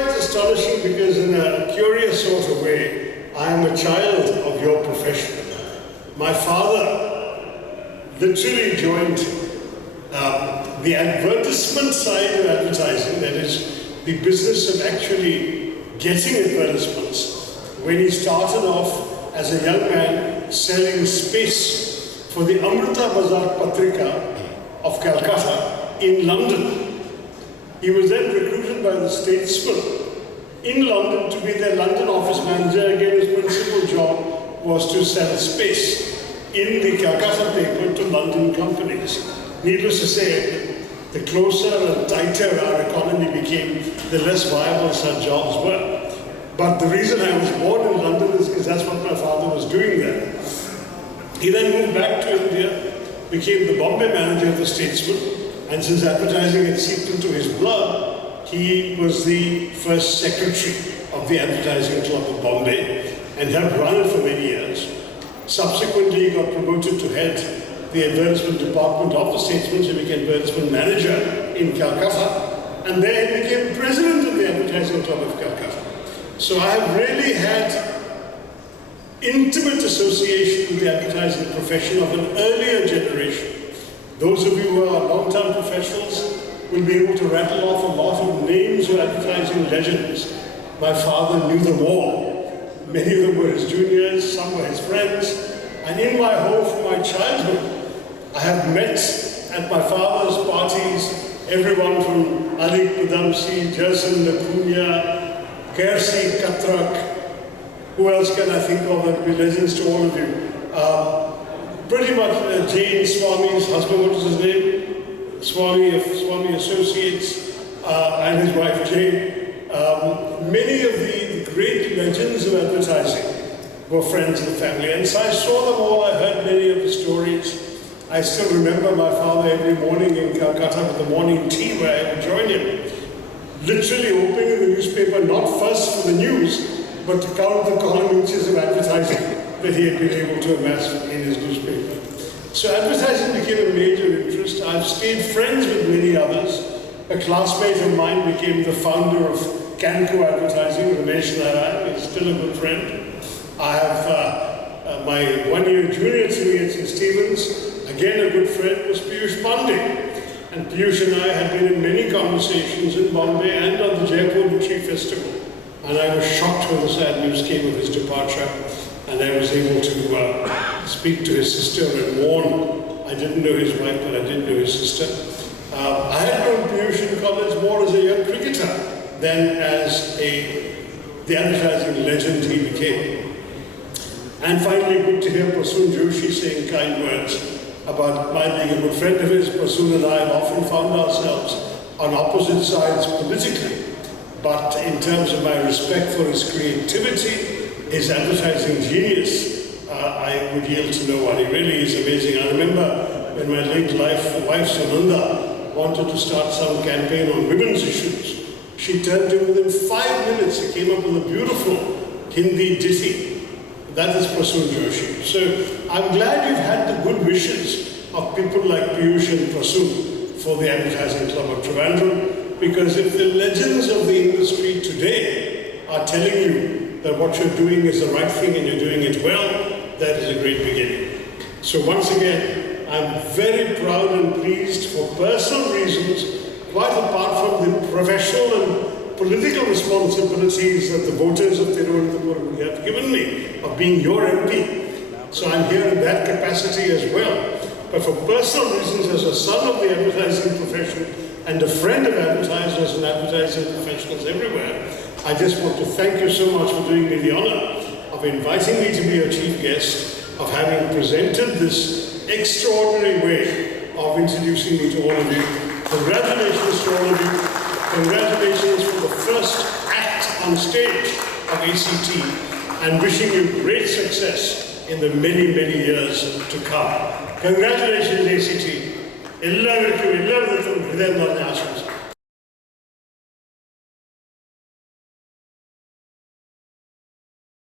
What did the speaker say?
quite astonishing because in a curious sort of way, I am a child of your profession. My father literally joined the advertisement side of advertising, that is, the business of actually getting advertisements, when he started off as a young man selling space for the Amrita Bazar Patrika of Calcutta in London. He was then recruited by the Statesman in London to be their London office manager. Again, his principal job was to sell space in the Calcutta paper to London companies. Needless to say, the closer and tighter our economy became, the less viable such jobs were. But the reason I was born in London is because that's what my father was doing there. He then moved back to India, became the Bombay manager of the Statesman, and since advertising had seeped into his blood, he was the first secretary of the Advertising Club of Bombay and helped run it for many years. Subsequently, he got promoted to head the advertisement department of the Statesman, so he became advertisement manager in Calcutta, and there he became president of the Advertising Club of Calcutta. So I have really had intimate association with the advertising profession of an earlier generation. Those of you who are long-term professionals will be able to rattle off a lot of names of advertising legends. My father knew them all. Many of them were his juniors, some were his friends. And in my home from my childhood, I have met at my father's parties everyone from Ali Kudamsi, Jerson Lapunya, Kersi Katrak. Who else can I think of that will be legends to all of you? Pretty much Jane Swami's husband, what was his name? Swami of Swami Associates, and his wife Jane. Many of the great legends of advertising were friends of the family. And so I saw them all, I heard many of the stories. I still remember my father every morning in Calcutta with the morning tea where I would join him. Literally opening the newspaper, not first for the news, but to count the column inches of advertising that he had been able to amass in his newspaper. So advertising became a major interest. I've stayed friends with many others. A classmate of mine became the founder of Canco Advertising, Ramesh Narayan, is still a good friend. I have my one-year junior to me at St. Stephen's, again a good friend, was Piyush Pandey. And Piyush and I had been in many conversations in Bombay and on the Jaipur Tree Festival. And I was shocked when the sad news came of his departure. And I was able to speak to his sister and warn. I didn't know his wife, but I did know his sister. I had known Piyush in college more as a young cricketer than as the advertising legend he became. And finally, good to hear Prasoon Joshi saying kind words about my being a good friend of his. Prasoon and I have often found ourselves on opposite sides politically, but in terms of my respect for his creativity, his advertising genius, I would yield to no one. He really is amazing. I remember when my late wife Sunanda wanted to start some campaign on women's issues. She turned to him within 5 minutes. He came up with a beautiful Hindi ditty. That is Prasoon Joshi. So I'm glad you've had the good wishes of people like Piyush and Prasoon for the Advertising Club of Trivandrum, because if the legends of the industry today are telling you that what you're doing is the right thing and you're doing it well, that is a great beginning. So once again, I'm very proud and pleased for personal reasons, quite apart from the professional and political responsibilities that the voters of Tirunelveli have given me, of being your MP. So I'm here in that capacity as well. But for personal reasons, as a son of the advertising profession and a friend of advertisers and advertising professionals everywhere, I just want to thank you so much for doing me the honor of inviting me to be your chief guest, of having presented this extraordinary way of introducing me to all of you. Congratulations to all of you. Congratulations for the first act on stage of ACT, and wishing you great success in the many, many years to come. Congratulations, ACT. എല്ലാവർക്കും ഹൃദയം നിറഞ്ഞ ആശംസ.